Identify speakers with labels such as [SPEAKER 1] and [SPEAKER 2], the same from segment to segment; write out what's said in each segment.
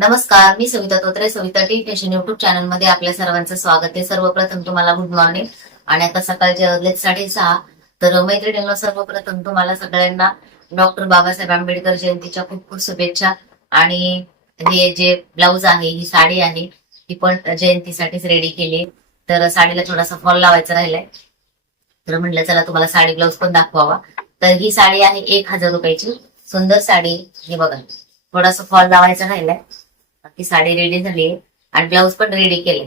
[SPEAKER 1] नमस्कार मी Savita Totre Savita T fashion YouTube चॅनलमध्ये आपल्या सर्वांचं स्वागत आहे. सर्वप्रथम तुम्हाला गुड मॉर्निंग. आणि आता सकाळचे वाजलेत साडेसहा तर मैत्रिणींना सर्वप्रथम तुम्हाला सगळ्यांना डॉक्टर बाबासाहेब आंबेडकर जयंतीच्या खूप खूप शुभेच्छा. आणि हे जे ब्लाऊज आहे ही साडी आहे ती पण जयंतीसाठीच रेडी केली तर साडीला थोडासा फॉल लावायचा राहिलाय. तर म्हटलं चला तुम्हाला साडी ब्लाऊज पण दाखवावा. तर ही साडी आहे एक हजार रुपयाची. सुंदर साडी हे बघा. थोडासा फॉल लावायचा राहिलाय. ती साडी रेडी झाली आणि ब्लाऊज पण रेडी केले.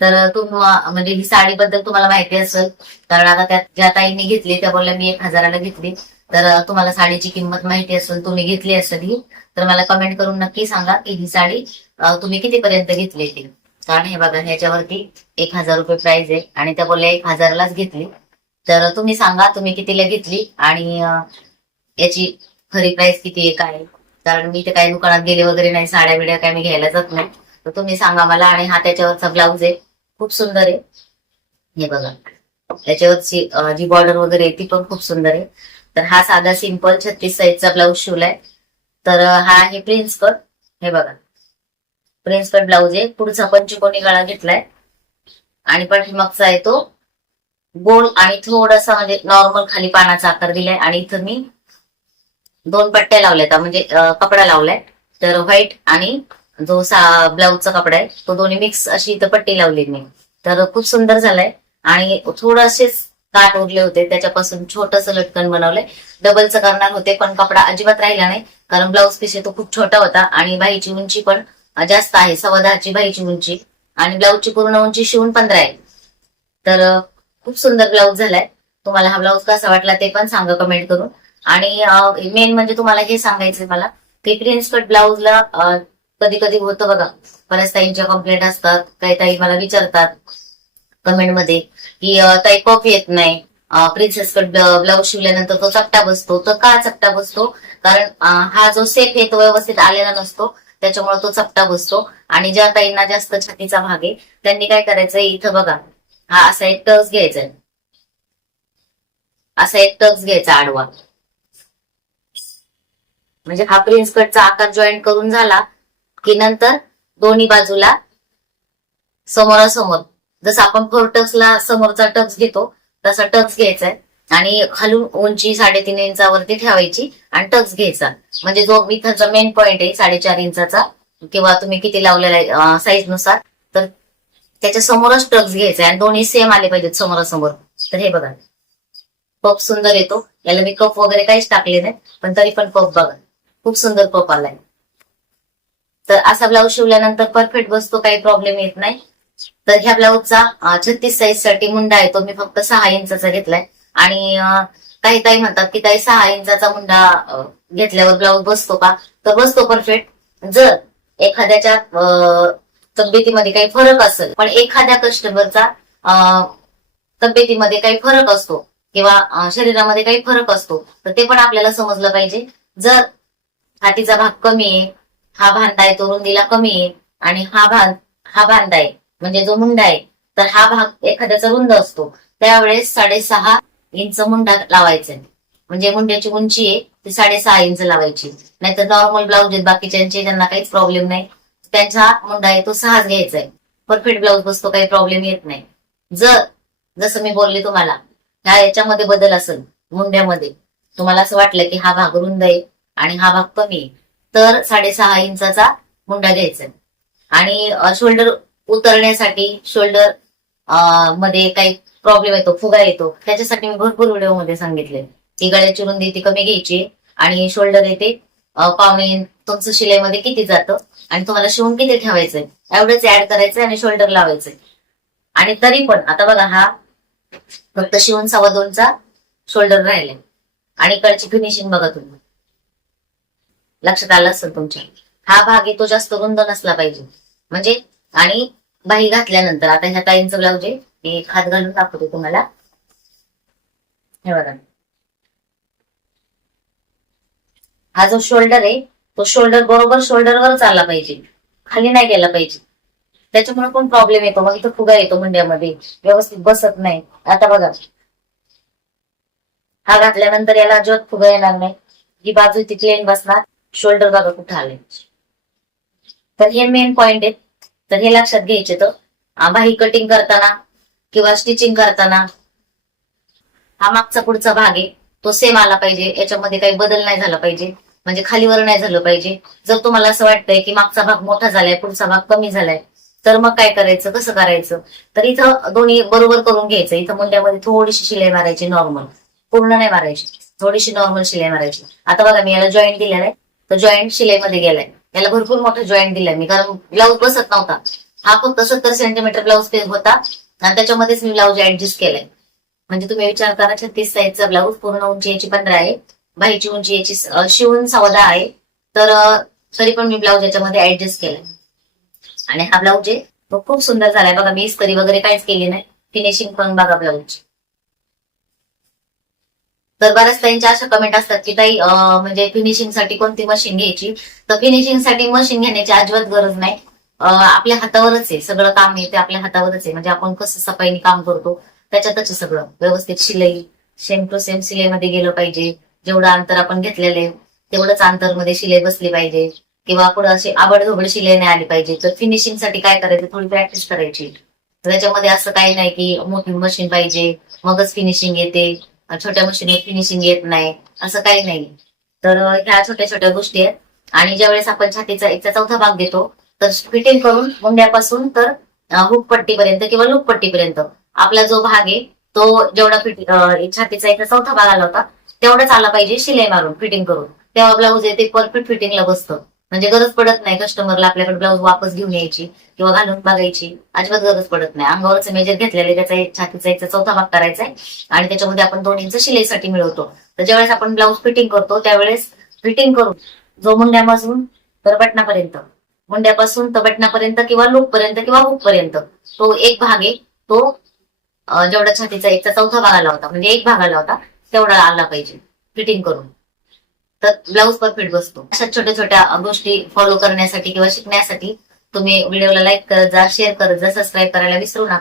[SPEAKER 1] तर तुम म्हणजे ही साडी बद्दल तुम्हाला माहिती असेल कारण आता त्यात ज्या ताईंनी घेतली त्या बोलल्या मी एक हजाराला घेतली. तर तुम्हाला साडीची किंमत माहिती असेल तुम्ही घेतली असेल ही तर मला कमेंट करून नक्की सांगा की ही साडी तुम्ही कितीपर्यंत घेतली ती कारण हे बघा ह्याच्यावरती एक हजार रुपये प्राइस आहे आणि त्या बोलल्या एक हजारालाच घेतली. तर तुम्ही सांगा तुम्ही कितीला घेतली आणि याची खरी प्राइस किती आहे काय आहे. कारण मी ते काही दुकानात गेले वगैरे नाही साड्या बिड्या काय मी घ्यायला जात नाही. तर तुम्ही सांगा मला आणि हा त्याच्यावरचा ब्लाऊज आहे. खूप सुंदर आहे. हे बघा. त्याच्यावरची जी बॉर्डर वगैरे आहे ती पण खूप सुंदर आहे. तर हा साधा सिंपल छत्तीस साईजचा ब्लाऊज शिवलाय तर हा आहे प्रिन्स कट हे बघा. प्रिन्स कट ब्लाऊज आहे. पुढचा पंचकोनी गळा घेतलाय. आणि पाठीमागचा आहे तो गोल आणि थोडासा म्हणजे नॉर्मल खाली पानाचा आकार दिलाय. आणि इथं मी दोन पट्ट्या लावल्यात. म्हणजे कपडा लावलाय. तर व्हाईट आणि जो सा ब्लाऊजचा कपडा आहे तो दोन्ही मिक्स अशी इथं पट्टी लावली मी. तर खूप सुंदर झालाय. आणि थोडसेच काट उरले होते त्याच्यापासून छोटस लटकन बनवलंय. डबलचं करणार होते पण कपडा अजिबात राहिला नाही. कारण ब्लाऊज पीस तो खूप छोटा होता. आणि बाईची उंची पण जास्त आहे सव्वा दहाची बाईची उंची. आणि ब्लाऊजची पूर्ण उंची शिवून पंधरा आहे. तर खूप सुंदर ब्लाऊज झालाय. तुम्हाला हा ब्लाऊज कसा वाटला ते पण सांगा कमेंट करून. आणि मेन म्हणजे तुम्हाला हे सांगायचंय मला की प्रिन्स कट ब्लाऊजला कधी कधी होतं बघा बऱ्याच ताईंच्या कंप्लेंट असतात काही ताई मला विचारतात कमेंटमध्ये की ताई कॉपी येत नाही प्रिन्सेस कट ब्लाऊज शिवल्यानंतर तो चपटा बसतो तर का चपटा बसतो? कारण हा जो सेफ आहे तो व्यवस्थित आलेला नसतो त्याच्यामुळे तो चपटा बसतो. आणि ज्या ताईंना जास्त छातीचा भाग आहे त्यांनी काय करायचंय इथं बघा हा असा एक टक्स घ्यायचा असा एक टक्स घ्यायचा आडवा. म्हणजे हा प्रिन्स कटचा आकार जॉईन करून झाला की नंतर दोन्ही बाजूला समोरासमोर. जसं आपण फोर टक्सला समोरचा टक्स घेतो तसा टक्स घ्यायचा आहे. आणि खालून उंची साडेतीन इंचावरती ठेवायची आणि टक्स घ्यायचा. म्हणजे जो इथंचा मेन पॉइंट आहे साडेचार इंचाचा किंवा तुम्ही किती लावलेला आहे साईजनुसार तर त्याच्या समोरच टक्स घ्यायचा आहे. आणि दोन्ही सेम आले पाहिजेत समोरासमोर. तर हे बघा. पप सुंदर येतो. याला मी कप वगैरे काहीच टाकले नाही पण तरी पण पप बघा. खूप सुंदर पप आलाय. तर असा ब्लाऊज शिवल्यानंतर परफेक्ट बसतो काही प्रॉब्लेम येत नाही. तर ह्या ब्लाऊजचा छत्तीस साईजसाठी मुंडा आहे तो मी फक्त सहा इंचाचा घेतलाय. आणि काही काही म्हणतात की काही सहा इंचाचा मुंडा घेतल्यावर ब्लाऊज बसतो का? तर बसतो परफेक्ट जर एखाद्याच्या तब्येतीमध्ये काही फरक असेल पण एखाद्या कस्टमरचा तब्येतीमध्ये काही फरक असतो किंवा शरीरामध्ये काही फरक असतो तर ते पण आपल्याला समजलं पाहिजे. जर हातीचा भाग कमी आहे हा भांडा आहे तो रुंदीला कमी आहे आणि हा भाग हा भांडा आहे म्हणजे जो मुंडा आहे तर हा भाग एखाद्याचा रुंद असतो. त्यावेळेस साडेसहा इंच मुंडा लावायचा आहे. म्हणजे मुंड्याची उंची आहे ती साडेसहा इंच लावायची. नाहीतर नॉर्मल ब्लाऊज आहेत बाकीच्यांचे त्यांना काहीच प्रॉब्लेम नाही. त्यांचा मुंडा आहे तो सहाच घ्यायचा आहे. परफेक्ट ब्लाऊज बसतो काही प्रॉब्लेम येत नाही. जर जसं मी बोलले तुम्हाला ह्या याच्यामध्ये बदल असेल मुंड्यामध्ये तुम्हाला असं वाटलं की हा भाग रुंद आहे आणि हा भाग कमी आहे तर साडेसहा इंचाचा मुंडा घ्यायचा. आहे. आणि शोल्डर उतरण्यासाठी शोल्डरमध्ये काही प्रॉब्लेम येतो फुगा येतो. त्याच्यासाठी मी भरपूर व्हिडिओ सांगितले. की गळ्याची रुंदी ती कमी घ्यायची आणि शोल्डर येते पावणे तुमचं शिलाईमध्ये किती जातं आणि तुम्हाला शिवून किती ठेवायचंय. एवढंच ऍड करायचंय आणि शोल्डर लावायचंय. आणि तरी पण आता बघा हा फक्त शिवून सव्वा दोनचा शोल्डर राहिलाय. आणि इकडची फिनिशिंग बघा तुम्ही. लक्षात आलं असेल तुमच्या. हा भाग आहे तो जास्त रुंद नसला पाहिजे. म्हणजे आणि बाही घातल्यानंतर आता ह्या ताईंचं ब्लाऊज आहे मी हात घालून दाखवते तुम्हाला. हे बघा. हा जो शोल्डर आहे तो शोल्डर बरोबर शोल्डरवरच आला पाहिजे. खाली नाही गेला पाहिजे. त्याच्यामुळे पण प्रॉब्लेम येतो. मग इथं फुगा येतो मुंड्यामध्ये. व्यवस्थित बसत नाही. आता बघा. हा घातल्यानंतर याला अजिबात फुगा येणार नाही. ही बाजू ती प्लेन बसणार. शोल्डर बघा कुठं आले? तर हे मेन पॉइंट आहे. तर हे लक्षात घ्यायचे तर अं, कटिंग करताना किंवा स्टिचिंग करताना हा मागचा पुढचा भाग आहे. तो सेम आला पाहिजे. याच्यामध्ये काही बदल नाही झाला पाहिजे. म्हणजे खालीवर नाही झालं पाहिजे. जर तुम्हाला असं वाटतंय की मागचा भाग मोठा झालाय पुढचा भाग कमी झालाय तर मग काय करायचं? कसं करायचं? तर इथं दोन्ही बरोबर करून घ्यायचं. इथं मुंड्यामध्ये थोडीशी शिलाई मारायची नॉर्मल पूर्ण नाही मारायची. थोडीशी नॉर्मल शिलाई मारायची. आता बघा मी याला जॉईंट दिलेला आहे. तर जॉईंट शिलाईमध्ये गेलाय. याला भरपूर मोठा जॉईंट दिलाय मी कारण ब्लाऊज बसत नव्हता. हा फक्त सत्तर सेंटीमीटर ब्लाऊज पीस होता आणि त्याच्यामध्येच मी ब्लाऊज ऍडजस्ट केलाय. म्हणजे तुम्ही विचार करा छत्तीस साईजचा ब्लाऊज पूर्ण उंची याची पंधरा आहे बाईची उंची याची शिवून सवदा आहे. तर तरी पण मी ब्लाऊज याच्यामध्ये ऍडजस्ट केलाय. आणि हा ब्लाऊज आहे तो खूप सुंदर झालाय. बघा मी इस्करी वगैरे काहीच केली नाही. फिनिशिंग पण बघा ब्लाऊज तर बऱ्याच त्यांच्या अशा कमेंट असतात की ताई म्हणजे फिनिशिंगसाठी कोणती मशीन घ्यायची? तर फिनिशिंगसाठी मशीन घेण्याची अजिबात गरज नाही. आपल्या हातावरच आहे. सगळं काम आहे ते आपल्या हातावरच आहे. म्हणजे आपण कसं सफाईने काम करतो त्याच्यातच सगळं. व्यवस्थित शिलाई सेम टू सेम शिलाईमध्ये गेलं पाहिजे. जेवढं अंतर आपण घेतलेलं आहे तेवढंच अंतरमध्ये शिलाई बसली पाहिजे. किंवा पुढे अशी आबडधोबड शिलाई नाही आली पाहिजे. तर फिनिशिंगसाठी काय करायचं? थोडी प्रॅक्टिस करायची. त्याच्यामध्ये असं काही नाही की मोठी मशीन पाहिजे मगच फिनिशिंग येते. छोट्या गोष्टीने फिनिशिंग येत नाही असं काही नाही. तर ह्या छोट्या छोट्या गोष्टी आहेत. आणि ज्यावेळेस आपण छातीचा एकचा चौथा भाग देतो तर फिटिंग करून मुंड्यापासून तर हुक पट्टीपर्यंत किंवा लूप पट्टीपर्यंत आपला जो भाग आहे तो जेवढा फिट छातीचा एकचा चौथा भाग आला होता तेवढाच आला पाहिजे शिलाई मारून फिटिंग करून. तेव्हा ब्लाऊज आहे ते परफेक्ट फिटिंगला बसतं. म्हणजे गरज पडत नाही कस्टमरला आपल्याकडे ब्लाऊज वापस घेऊन यायची किंवा घालून बघायची. अजिबात गरज पडत नाही. अंगावरचं मेजर घेतलेले त्याचा एक छातीचा एक चौथा भाग करायचा आहे. आणि त्याच्यामध्ये आपण दोन इंच शिलाईसाठी मिळवतो. तर ज्यावेळेस आपण ब्लाऊज फिटिंग करतो त्यावेळेस फिटिंग करून जो मुंड्यापासून तर बटनापर्यंत मुंड्यापासून तर बटनापर्यंत किंवा लूपपर्यंत किंवा हुकपर्यंत तो एक भाग आहे. तो जेवढा छातीचा एकचा चौथा भाग आला होता म्हणजे एक भाग आला होता तेवढा आला पाहिजे फिटिंग करून. तर ब्लाऊज परफेक्ट बसतो. अशा छोट्या छोट्या गोष्टी फॉलो करण्यासाठी किंवा शिकण्यासाठी तुम्ही व्हिडिओला लाईक करत जा शेअर करत जा सबस्क्राईब करायला विसरू नका.